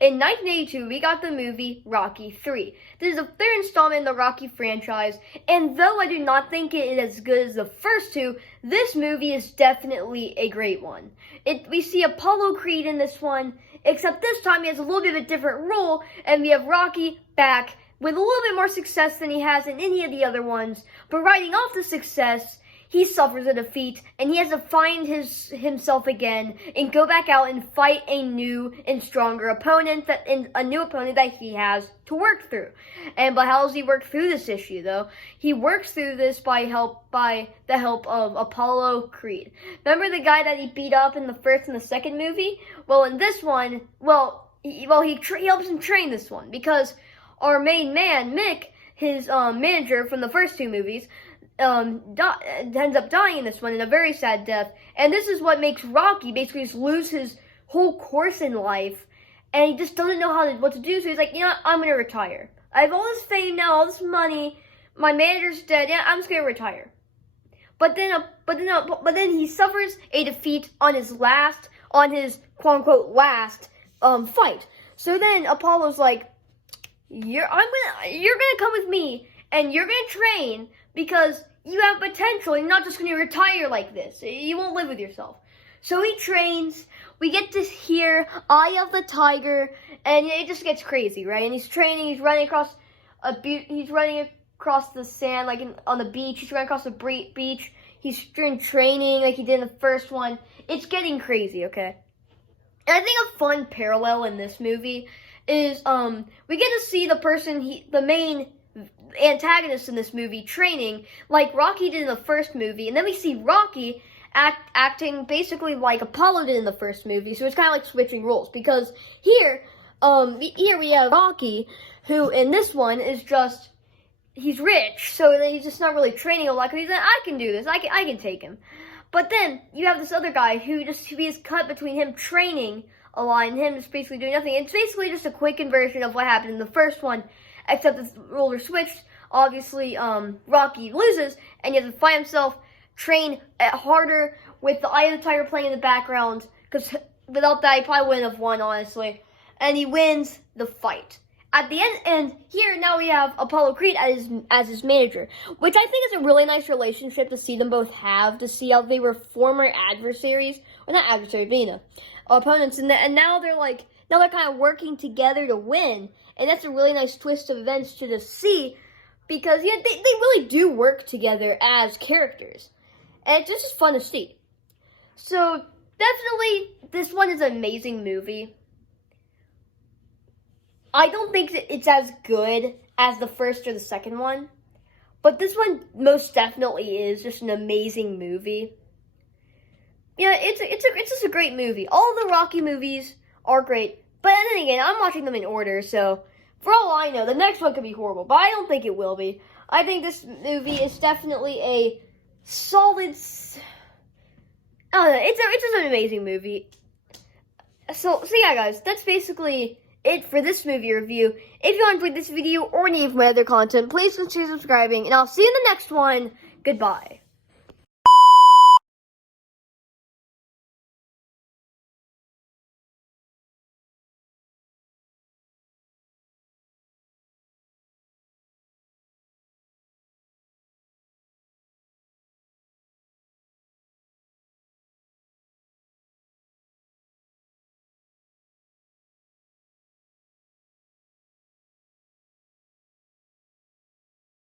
In 1982, we got the movie Rocky 3. This is the third installment in the Rocky franchise, and though I do not think it is as good as the first two, this movie is definitely a great one. We see Apollo Creed in this one, except this time he has a little bit of a different role, and we have Rocky back with a little bit more success than he has in any of the other ones, but riding off the success, he suffers a defeat, and he has to find himself again and go back out and fight a new and stronger opponent that he has to work through. And but how does he work through this issue, though? He works through this by the help of Apollo Creed. Remember the guy that he beat up in the first and the second movie? Well, in this one, he helps him train this one because our main man, Mick, his manager from the first two movies, ends up dying in this one in a very sad death. And this is what makes Rocky basically just lose his whole course in life. And he just doesn't know what to do. So he's like, you know what? I'm going to retire. I have all this fame now, all this money. My manager's dead. Yeah, I'm just going to retire. But then he suffers a defeat on his quote unquote last fight. So then Apollo's like, you're gonna come with me and you're gonna train because you have potential. You're not just gonna retire like this. You won't live with yourself. So he trains. We get to hear Eye of the Tiger, and it just gets crazy, right? And he's training. He's running across the sand, like on the beach. He's running across the beach. He's training like he did in the first one. It's getting crazy, okay? And I think a fun parallel in this movie is we get to see the main antagonist in this movie training like Rocky did in the first movie, and then we see Rocky acting basically like Apollo did in the first movie. So it's kind of like switching roles because here we have Rocky, who in this one is just he's rich, so he's just not really training a lot. Because he's like, I can do this, I can take him. But then you have this other guy who is cut between him training a lot and him just basically doing nothing. It's basically just a quick inversion of what happened in the first one, except the roles are switched. Obviously, Rocky loses, and he has to fight himself, train harder with the Eye of the Tiger playing in the background, because without that, he probably wouldn't have won, honestly. And he wins the fight. At the end, and here now we have Apollo Creed as his manager, which I think is a really nice relationship to see them both have, to see how they were former adversaries, or not adversaries, but you know, opponents, and now they're kind of working together to win, and that's a really nice twist of events to just see, because yeah, they really do work together as characters, and it's just fun to see. So definitely, this one is an amazing movie. I don't think that it's as good as the first or the second one, but this one most definitely is just an amazing movie. Yeah, it's just a great movie. All the Rocky movies are great, but then again, I'm watching them in order, so for all I know, the next one could be horrible, but I don't think it will be. I think this movie is definitely a solid. I don't know. It's just an amazing movie. So yeah, guys, that's basically it for this movie review. If you enjoyed this video or any of my other content, please consider subscribing, and I'll see you in the next one. Goodbye.